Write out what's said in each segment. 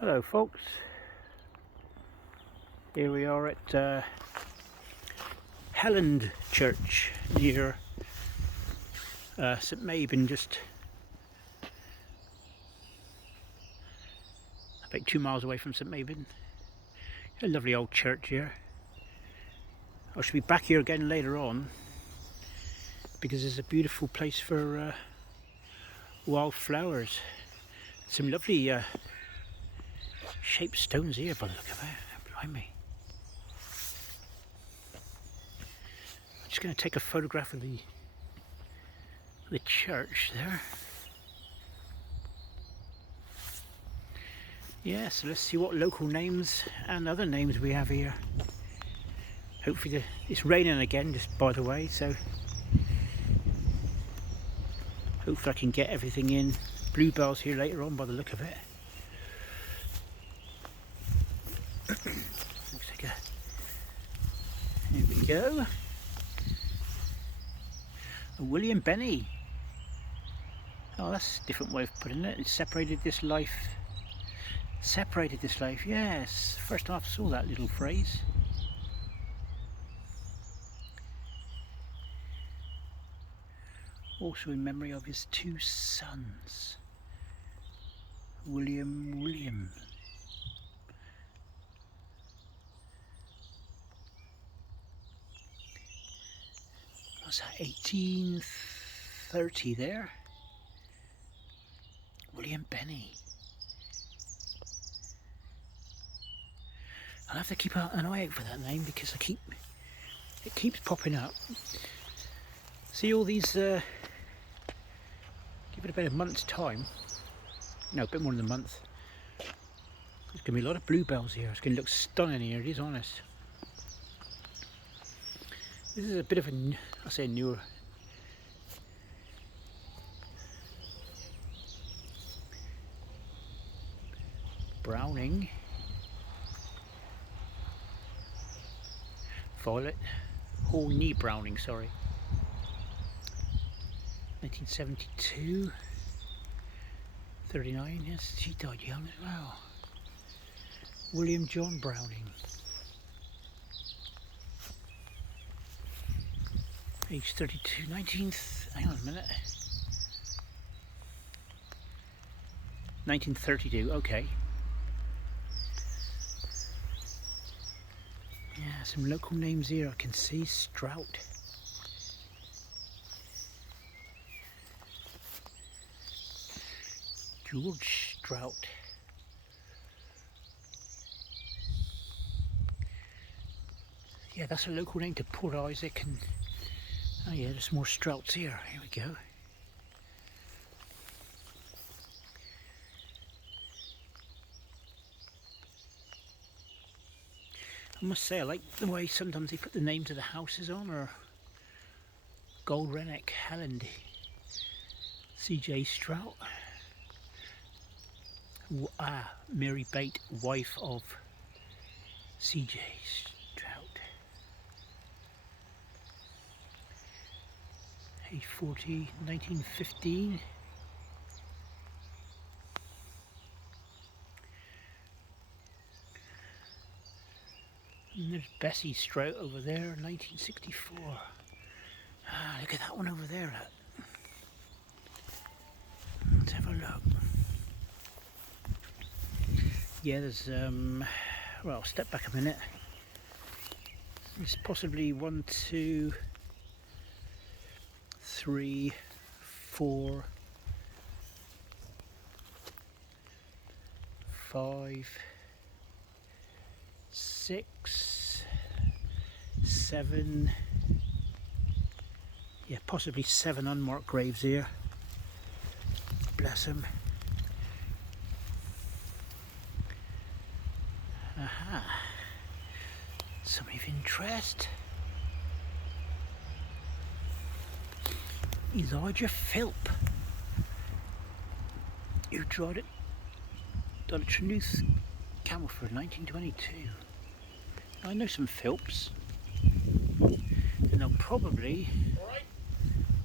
Hello folks, here we are at Helland Church near St Mabin, just about 2 miles away from St Mabin. A lovely old church here. I should be back here again later on because it's a beautiful place for wildflowers. Some lovely shaped stones here by the look of it, behind me. I'm just going to take a photograph of the church there. Yeah, so let's see what local names and other names we have here. Hopefully it's raining again, just by the way, so hopefully I can get everything in. Bluebells here later on by the look of it. Looks like here we go. A William Benny. Oh, that's a different way of putting it. It separated this life. Separated this life, yes. First time I saw that little phrase. Also in memory of his two sons, William. What's that, 1830 there? William Benny. I'll have to keep an eye out for that name because it keeps popping up. See all these, give it about a month's time. No, a bit more than a month. There's going to be a lot of bluebells here. It's going to look stunning here, it is honest. This is a bit of a, I say newer. Browning. Violet. Horny Browning, sorry. 1972. 39, yes, she died young as well. William John Browning. Age 32, 19th, hang on a minute. 1932, okay. Yeah, some local names here I can see. Strout. George Strout. Yeah, that's a local name to Port Isaac, and oh yeah, there's more Strouts here. Here we go. I must say I like the way sometimes they put the names of the houses on, or Gold Renwick, Helland, C.J. Strout. Mary Bate, wife of C.J. Strout. Age 40, 1915. And there's Bessie Strout over there, 1964. Ah, look at that one over there. Let's have a look. Yeah, there's well, step back a minute. There's possibly 1, 2, 3, 4, 5, 6, 7. Yeah, possibly 7 unmarked graves here. Bless them. Aha. Something of interest. Elijah Philp, who died at Trenoth, Camelford, 1922. I know some Philps, and they'll probably. All right.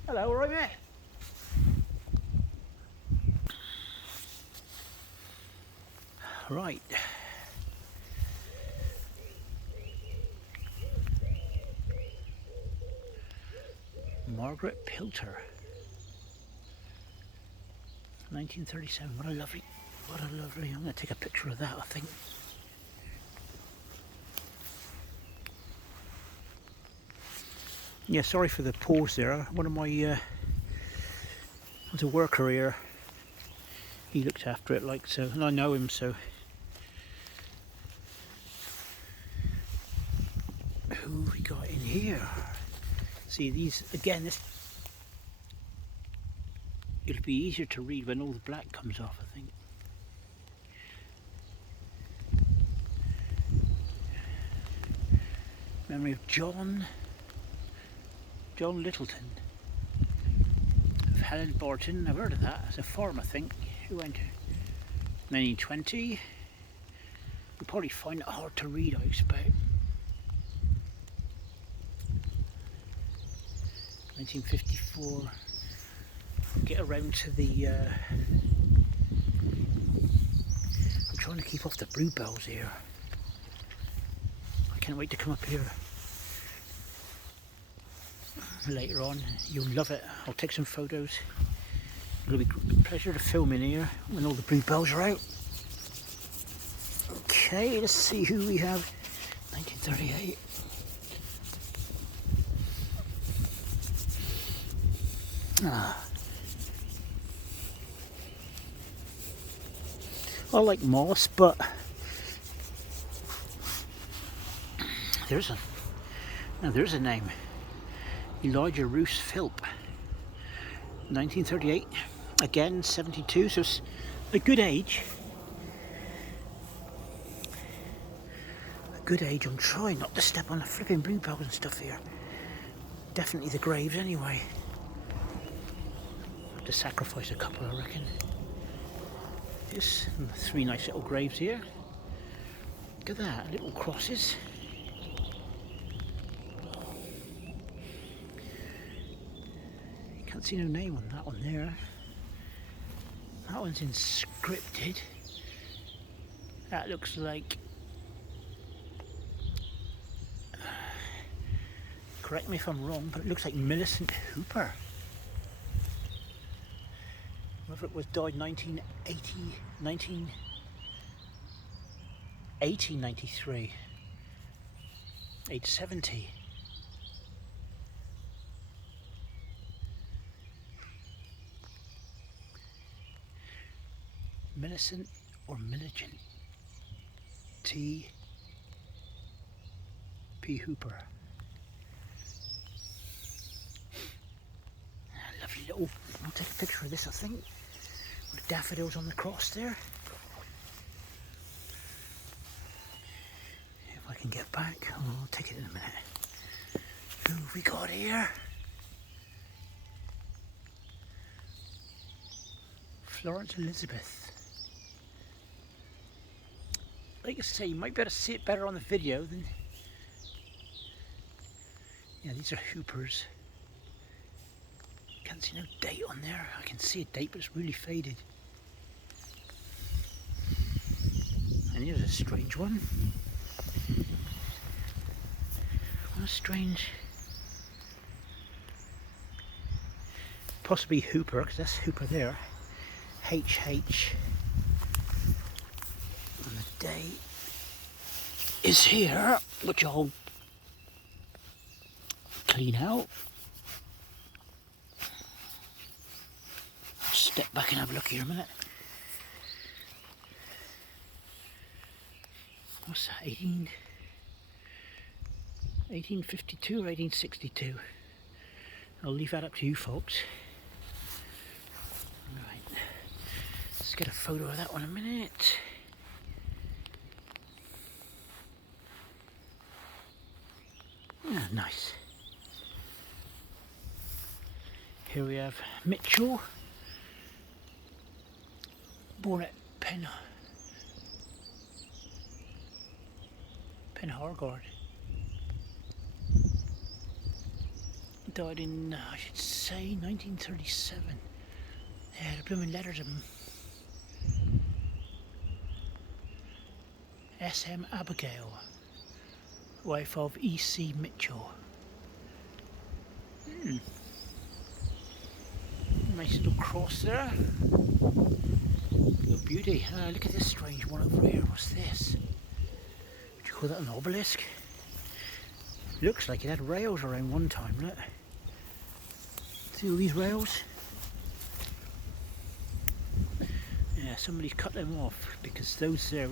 Hello, all right, mate. Right. Margaret Pilter. 1937. What a lovely, I'm going to take a picture of that, I think. Yeah, sorry for the pause there. One of my, was a worker here. He looked after it like so, and I know him, so. Who have we got in here? See these, again, this, it'll be easier to read when all the black comes off, I think. Memory of John Littleton of Helland Barton. I've heard of that. It's a farm, I think. Who went 1920. You'll probably find it hard to read, I expect. 1954. Get around to the. I'm trying to keep off the bluebells here. I can't wait to come up here later on. You'll love it. I'll take some photos. It'll be a pleasure to film in here when all the bluebells are out. Okay, let's see who we have. 1938. I like moss, but there's a name. Elijah Roos Philp. 1938. Again, 72, so it's a good age. A good age. I'm trying not to step on the flipping bluebells and stuff here. Definitely the graves anyway. Have to sacrifice a couple, I reckon. This, and 3 nice little graves here. Look at that, little crosses. You can't see no name on that one there. That one's inscripted. That looks like, correct me if I'm wrong, but it looks like Millicent Hooper. Whether it was died 1893, age 70. Millicent or Milligent? T. P. Hooper. Lovely little, I'll take a picture of this, I think. With daffodils on the cross there. If I can get back, I'll take it in a minute. Who have we got here? Florence Elizabeth. Like I say, you might be able to see it better on the video than. Yeah, these are Hoopers. Can't see no date on there. I can see a date, but it's really faded. And here's a strange one. What a strange. Possibly Hooper, because that's Hooper there. HH. And the date is here, which I'll clean out. Step back and have a look here a minute. What's that? 1852 or 1862? I'll leave that up to you folks. Right. Let's get a photo of that one a minute. Ah, nice. Here we have Mitchell. Born at Penhargard. Died in, I should say, 1937. Yeah, the blooming letters of him. S.M. Abigail, wife of E.C. Mitchell. Nice little cross there. Good beauty. Look at this strange one over here. What's this? Would you call that an obelisk? Looks like it had rails around one time, look. See all these rails? Yeah, somebody's cut them off because those there,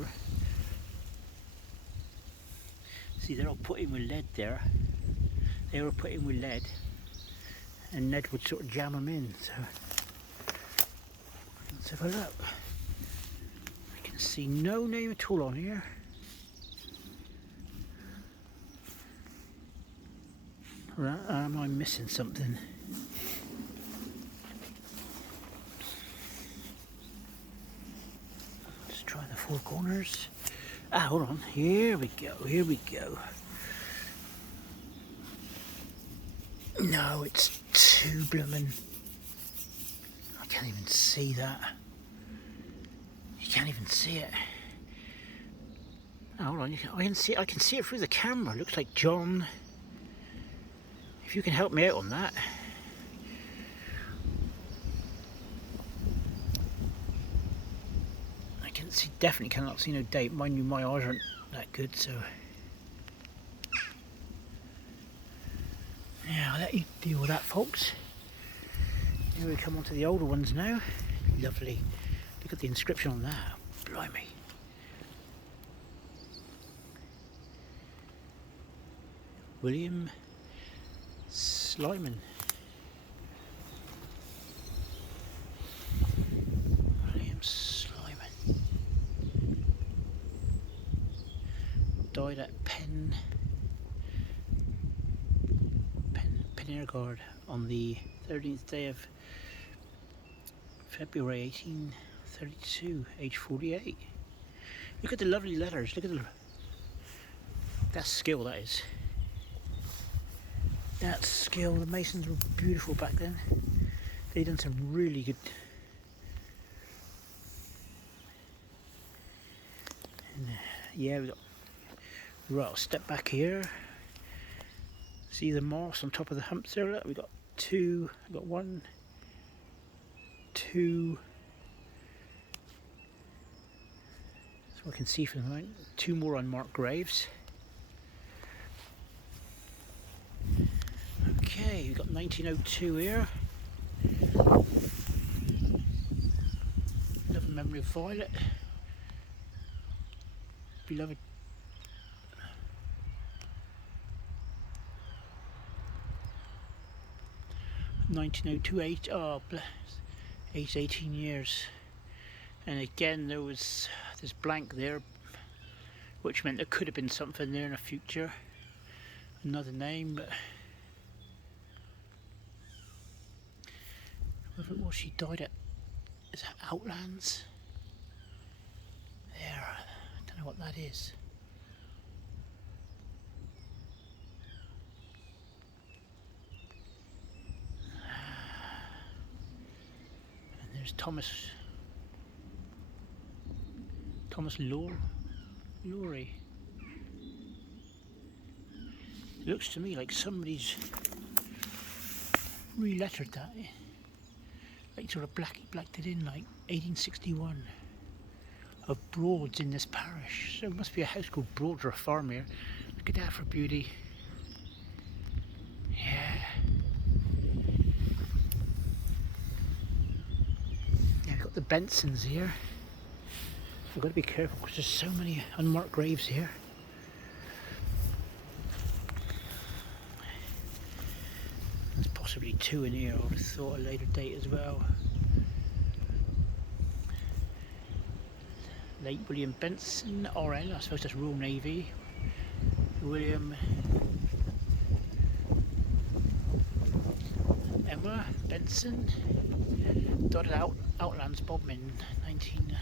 see, they're all put in with lead there. They were put in with lead and lead would sort of jam them in, so let's have a look. I can see no name at all on here. Right, am I missing something? Let's try the four corners. Hold on, here we go, here we go. No, it's too bloomin'. I can't even see that. You can't even see it. Hold on, I can see it through the camera. It looks like John. If you can help me out on that. I can see, definitely cannot see no date. Mind you, my eyes aren't that good, so. Yeah, I'll let you deal with that, folks. Here we come on to the older ones now. Lovely. Look at the inscription on that. Blimey. William Slyman. William Slyman. Died at Pennergard on the 13th day of February 1832, age 48. Look at the lovely letters. Look at the. That's skill, that is. That's skill. The masons were beautiful back then. They done some really good. And, yeah, we got. Right, I'll step back here. See the moss on top of the humps there? Look, we got two. We got 1, 2. So I can see from the moment. 2 more unmarked graves. Okay, we've got 1902 here. Love and memory of Violet. Beloved. age, oh bless, aged 18 years. And again there was this blank there, which meant there could have been something there in the future. Another name, but whether it was she died at, is that Outlands? There, I don't know what that is. And there's Thomas Laurie. It looks to me like somebody's re-lettered that. Like sort of blacked it in like 1861 of Broads in this parish. So it must be a house called Broads or a farm here. Look at that for beauty. Yeah. Yeah, we've got the Bensons here. I've got to be careful because there's so many unmarked graves here. There's possibly 2 in here, I would have thought a later date as well. Late William Benson, RN, I suppose that's Royal Navy. William Emma Benson, died at Outlands Bob in 1921.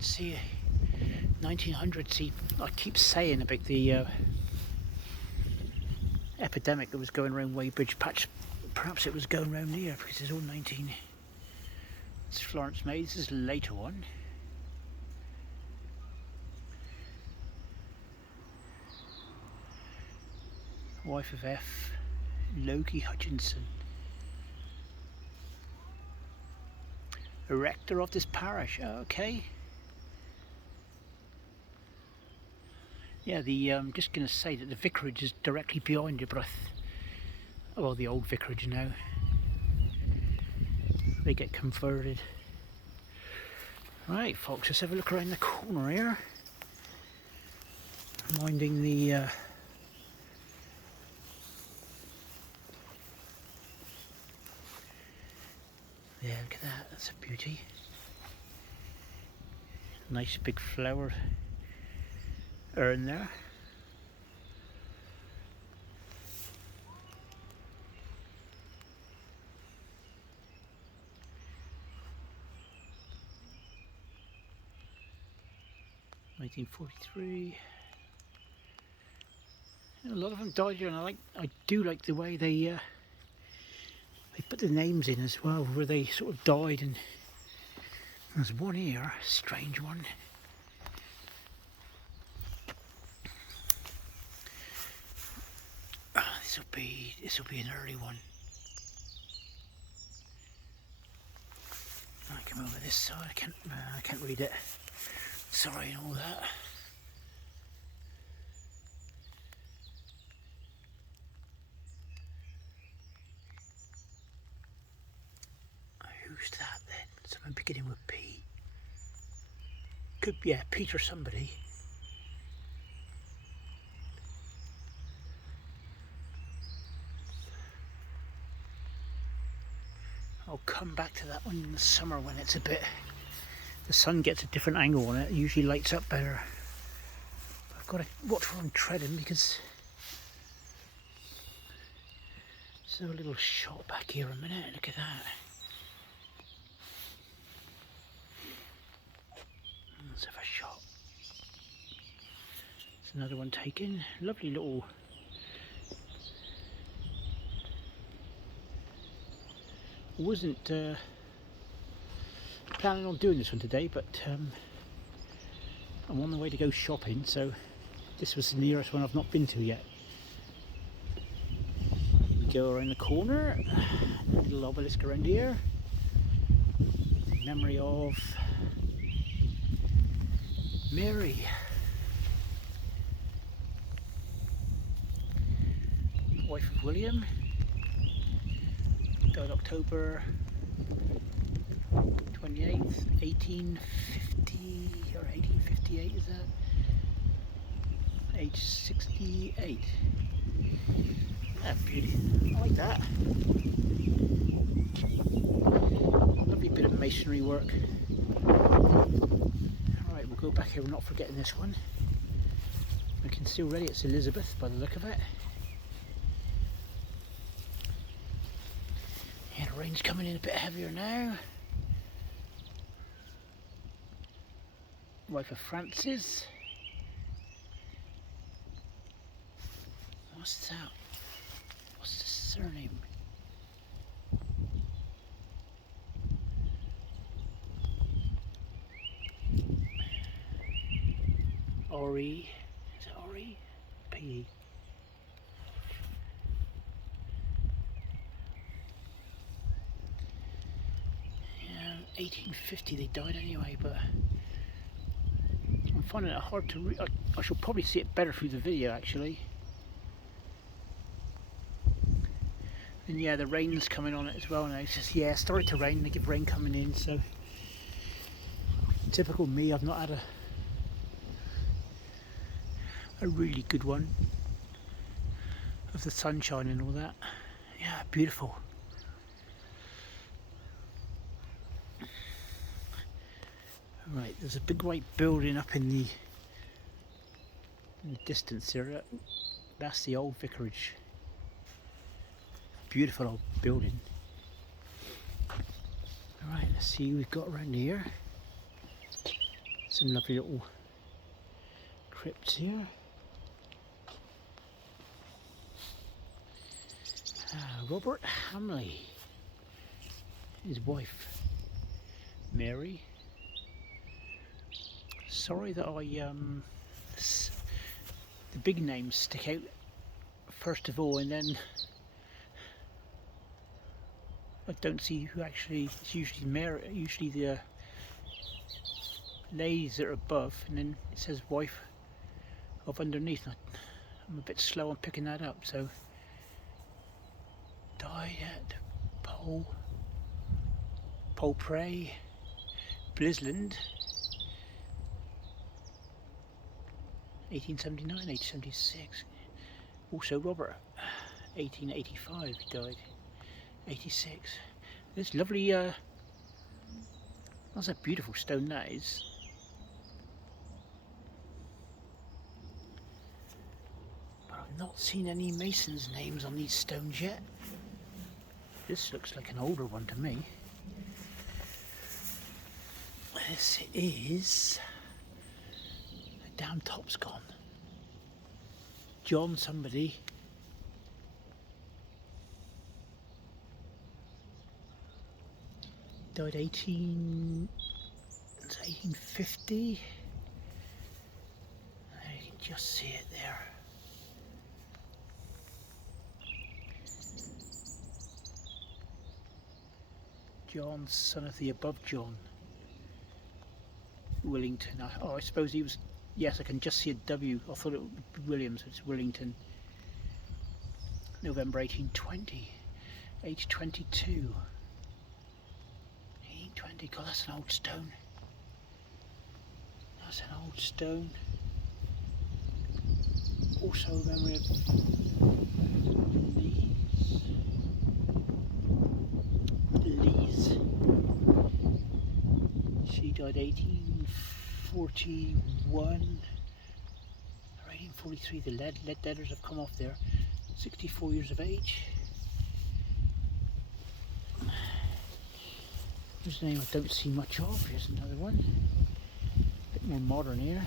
See, 1900. See, I keep saying about the epidemic that was going around Weybridge Patch. Perhaps it was going around here because it's all 19. It's Florence May. This is a later one. wife of F. Logie Hutchinson, a rector of this parish. Okay. Yeah, I'm just going to say that the vicarage is directly behind it, but well, the old vicarage now. They get converted. Right, folks, let's have a look around the corner here. Minding the yeah, look at that, that's a beauty. Nice big flower urn there. (1943). A lot of them died here, and I do like the way they put the names in as well, where they sort of died. And there's one here, a strange one. This will be an early one. I come over this side. I can't read it. Sorry and all that. Who's that then? Someone beginning with P. Could be, yeah, Peter somebody. I'll come back to that one in the summer when it's the sun gets a different angle on it. It usually lights up better. I've got to watch where I'm treading, because there's a little shot back here a minute. Look at that. Let's have a shot. There's another one taken. Lovely little. I wasn't planning on doing this one today, but I'm on the way to go shopping, so this was the nearest one I've not been to yet. Here we go around the corner, a little obelisk around here, in memory of Mary. Wife of William. Died October 28th, 1850 or 1858, is that? Age 68. That beauty. I like that. Lovely bit of masonry work. Alright, we'll go back here, we're not forgetting this one. We can see already it's Elizabeth by the look of it. Yeah, the rain's coming in a bit heavier now. Wife of Francis. What's that? What's the surname? Ori. Is it Ori? P. 1850 they died anyway, but I'm finding it hard to read. I shall probably see it better through the video actually. And yeah, the rain's coming on it as well now. It's just, yeah, it started to rain, they get rain coming in, so typical me, I've not had a really good one of the sunshine and all that. Yeah, beautiful. Right, there's a big white building up in the distance here. That's the old vicarage. Beautiful old building. Alright, let's see what we've got around here. Some lovely little crypts here. Robert Hamley, his wife Mary. Sorry that the big names stick out first of all, and then I don't see who actually. It's usually usually the ladies that are above, and then it says wife of underneath. I'm a bit slow on picking that up. So died at Polpray, Blisland, 1879, 1876. Also Robert, 1885 he died, 86. This lovely, that's a beautiful stone that is. But I've not seen any masons' names on these stones yet. This looks like an older one to me. This is, the damn top's gone. John somebody. Died 1850. You can just see it there. John, son of the above John. Willington. Oh, I suppose he was. Yes, I can just see a W. I thought it would be Williams, but it's Willington. November 1820. Age 22. 1820. God, that's an old stone. That's an old stone. Also, memory of Lees. She died 1841 or 1843. The lead letters have come off there. 64 years of age. Here's a name I don't see much of. Here's another one. A bit more modern here.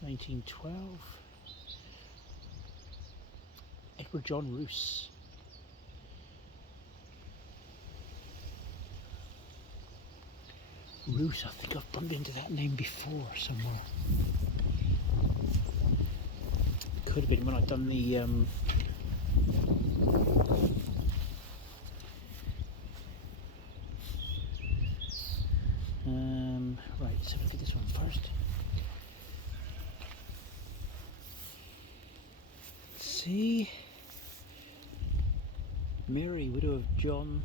1912. Edward John Roos. Roos, I think I've bumped into that name before somewhere. Could have been when I've done the right, so look at this one first. Let's see. Mary, widow of John.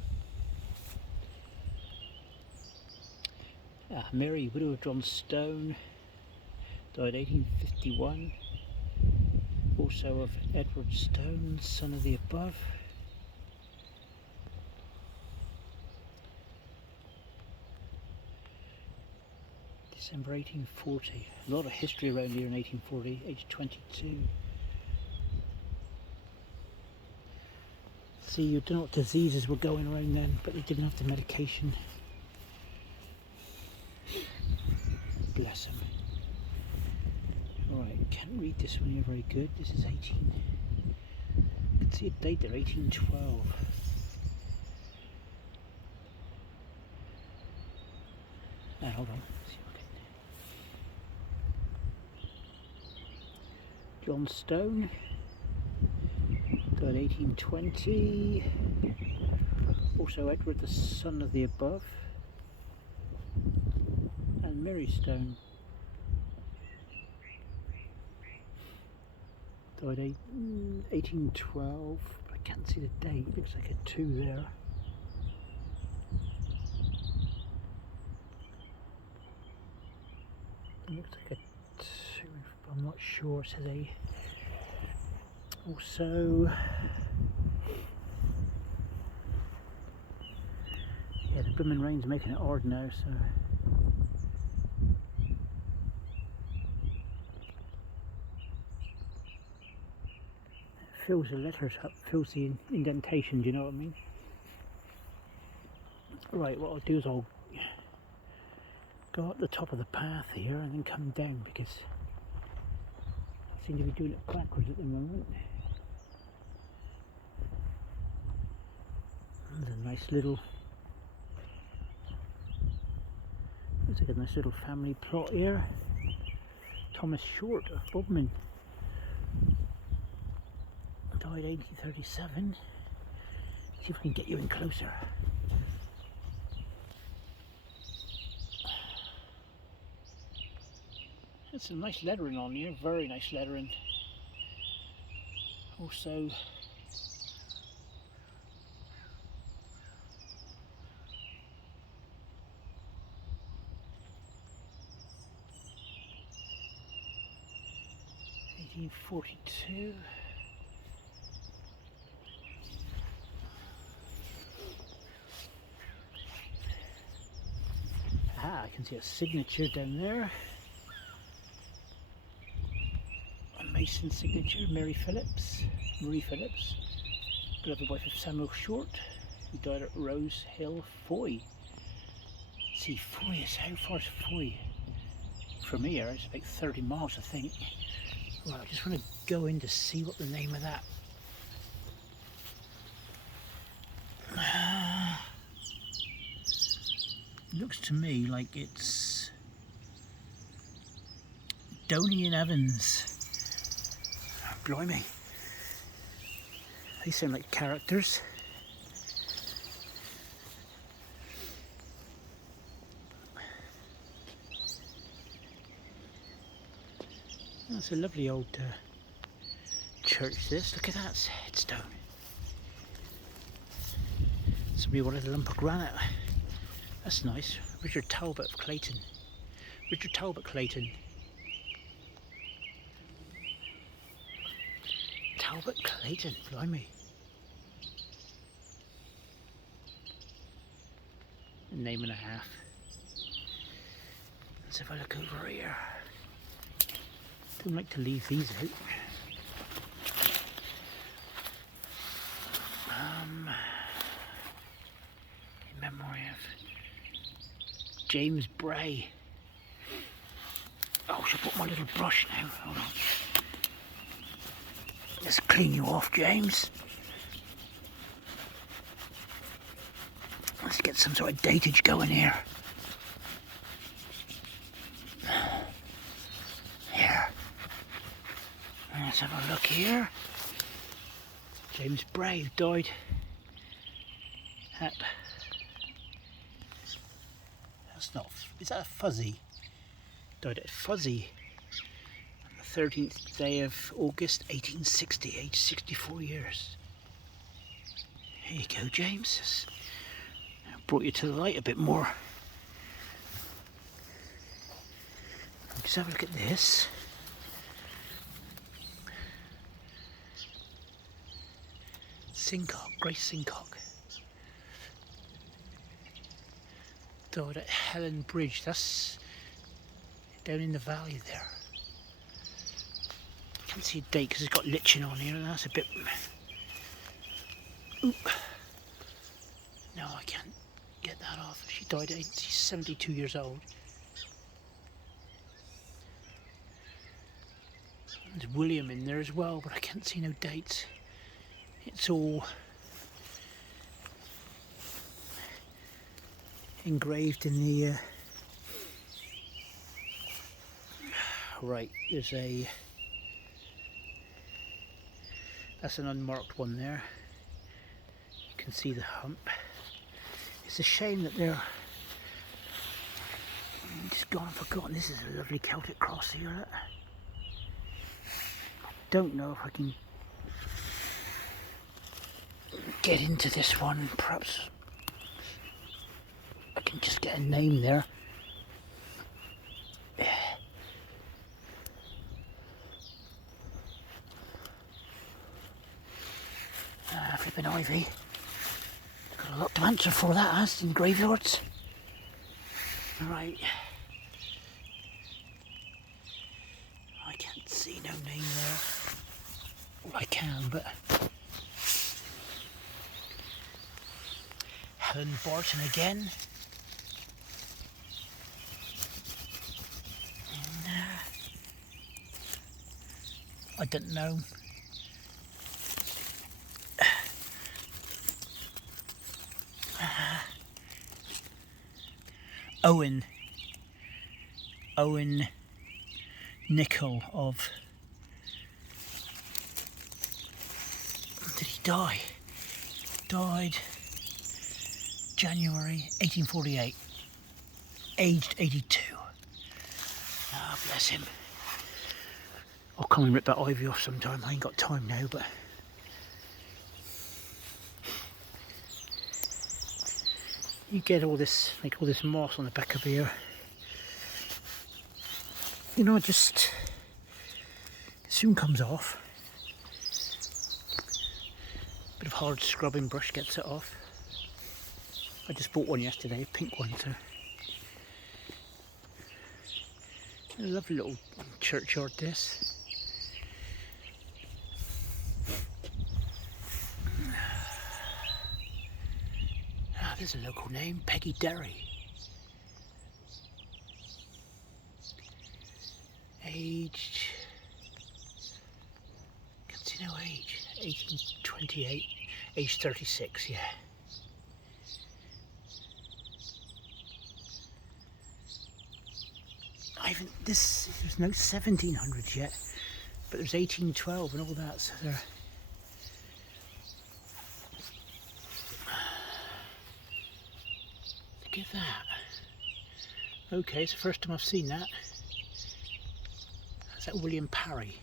Mary, widow of John Stone, died 1851. Also of Edward Stone, son of the above. December 1840. A lot of history around here in 1840, age 22. See, you don't know what diseases were going around then, but they didn't have the medication. Bless him. Alright, can't read this one here very good. This is 18. I can see a date there, 1812. Hold on. Let's see if I can. John Stone. Died 1820. Also Edward, the son of the above. And Mary Stone. Died 1812, but I can't see the date. It looks like a 2 there. It looks like a 2, but I'm not sure. It says a. Also, yeah, the blooming rain's making it hard now, so. Fills the letters up, fills the indentation, do you know what I mean? Right, what I'll do is I'll go up the top of the path here and then come down, because I seem to be doing it backwards at the moment. There's a nice little, looks like a nice little family plot here. Thomas Short of Bodmin. Died 1837. See if I can get you in closer. There's some nice lettering on here, very nice lettering. Also, (1842). Ah, I can see a signature down there. A Mason signature, Marie Phillips, beloved wife of Samuel Short, who died at Rose Hill, Foy. See, Foy is, how far is Foy? From here, it's about 30 miles, I think. Well, I just want to go in to see what the name of that. Looks to me like it's Donny and Evans. Blimey. They sound like characters. That's a lovely old church, this. Look at that headstone. Somebody wanted a lump of granite. That's nice. Richard Talbot of Clayton. Richard Talbot Clayton. Talbot Clayton, blimey. A name and a half. Let's have a look over here. Don't like to leave these out. In memory of James Bray. Oh, I should put my little brush now. Hold on. Let's clean you off, James. Let's get some sort of datage going here. Here. Let's have a look here. James Bray died at... That's not... Is that a Fuzzy? Died at Fuzzy. 13th day of August 1860, aged 64 years. There you go, James. I brought you to the light a bit more. Just have a look at this. Sincock, Grace Sincock. Died at Helland Bridge. That's down in the valley there. Can't see a date because it's got liching on here, and that's a bit. Oop. No, I can't get that off. She died at 72 years old. There's William in there as well, but I can't see no dates. It's all engraved in the. Right, there's a. That's an unmarked one there. You can see the hump. It's a shame that they're just gone and forgotten. This is a lovely Celtic cross here. Look. Don't know if I can get into this one. Perhaps I can just get a name there. Flipping ivy. Got a lot to answer for that, as in graveyards. Right. I can't see no name there. Well, I can, but Helen Barton again. I don't know. Owen Nicol of die? Died January 1848, aged 82. Ah, bless him. I'll come and rip that ivy off sometime. I ain't got time now, but you get all this, like all this moss on the back of here. You know, it just soon comes off. Bit of hard scrubbing brush gets it off. I just bought one yesterday, a pink one, so a lovely little churchyard this. Ah, there's a local name, Peggy Derry. Aged, can't see no age, 1828, age 36, yeah. There's no 1700s yet, but there's 1812 and all that, so they're... Look at that. Okay, it's the first time I've seen that. Is that William Parry?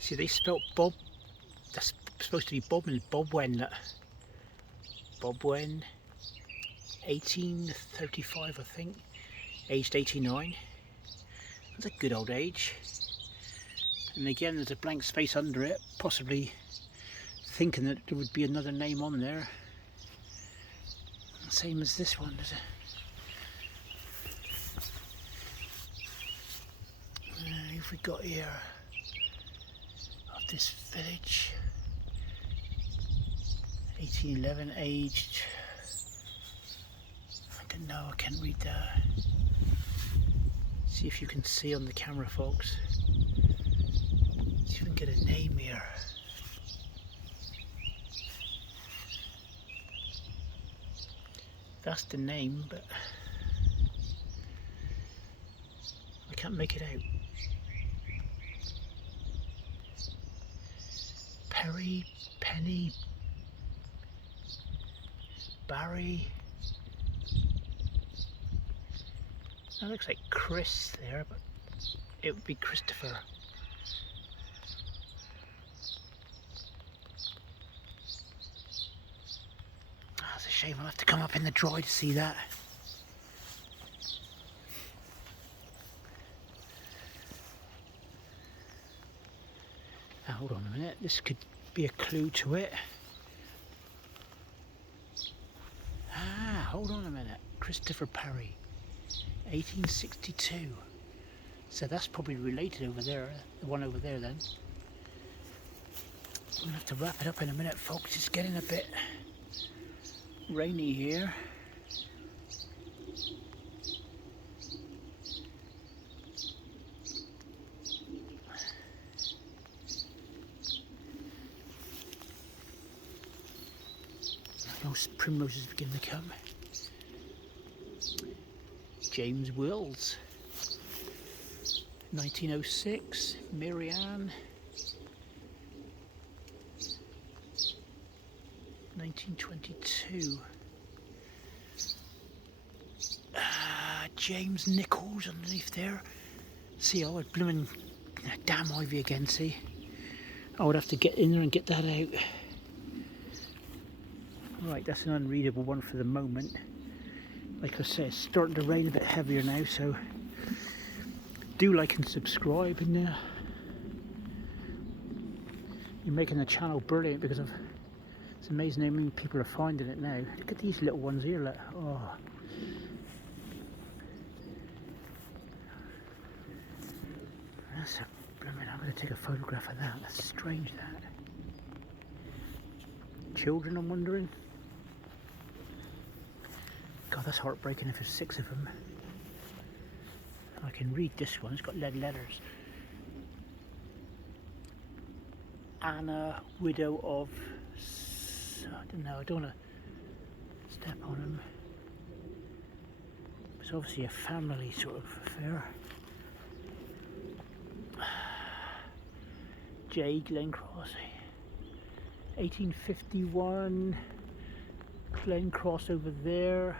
See, they spelt Bob, that's supposed to be Bob and Bobwen. Bobwen, 1835 I think, aged 89. That's a good old age. And again, there's a blank space under it, possibly thinking that there would be another name on there. Same as this one. Who've we got here of this village? 1811, aged, I don't know, I can't read that. See if you can see on the camera, folks. See if we can get a name here. That's the name, but I can't make it out. Perry, Penny, Barry. That looks like Chris there, but it would be Christopher. Oh, it's a shame I'll have to come up in the dry to see that. Now, hold on a minute, this could be a clue to it. Ah, hold on a minute, Christopher Parry. 1862. So that's probably related over there, the one over there then. I'm gonna have to wrap it up in a minute, folks. It's getting a bit rainy here. Those primroses begin to come. James Wills, 1906, Mary Ann, 1922, James Nichols underneath there. See, I would blooming damn ivy again, see. I would have to get in there and get that out. Right, that's an unreadable one for the moment. Like I say, it's starting to rain a bit heavier now, so do like and subscribe, and you're making the channel brilliant, because it's amazing how many people are finding it now. Look at these little ones here, look. Oh. That's a blooming, I'm going to take a photograph of that. That's strange, that. Children, I'm wondering. God, that's heartbreaking if there's 6 of them. I can read this one, it's got lead letters. Anna, widow of... I don't know, I don't want to step on him. It's obviously a family sort of affair. J. Glencross, 1851, Glen Cross over there,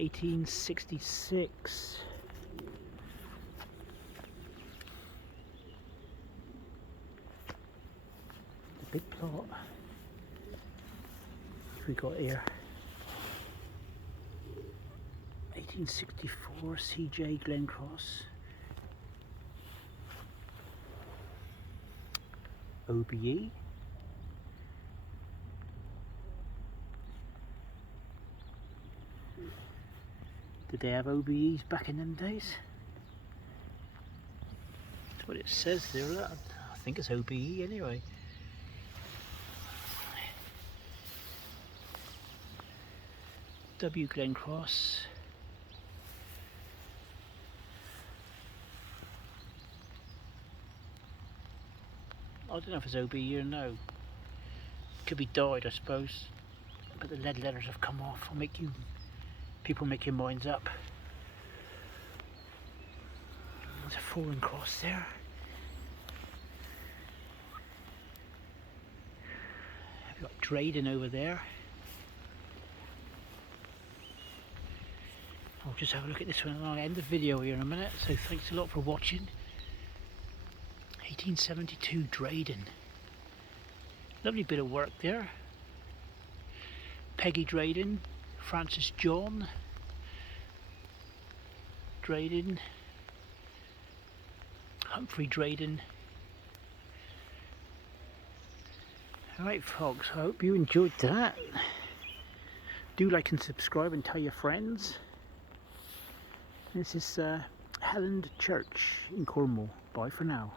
1866. The big plot. What have we got here? 1864, CJ Glen Cross. OBE. Did they have OBEs back in them days? That's what it says there. Look. I think it's OBE anyway. W Glen Cross. I don't know if it's OBE or no. Could be dyed, I suppose. But the lead letters have come off. Will make you people make your minds up. There's a fallen cross there. I've got Drayden over there. I'll just have a look at this one and I'll end the video here in a minute. So thanks a lot for watching. 1872 Drayden. Lovely bit of work there. Peggy Drayden, Francis John Drayden, Humphrey Drayden. Alright folks, I hope you enjoyed that. Do like and subscribe and tell your friends. This is Helland Church in Cornwall. Bye for now.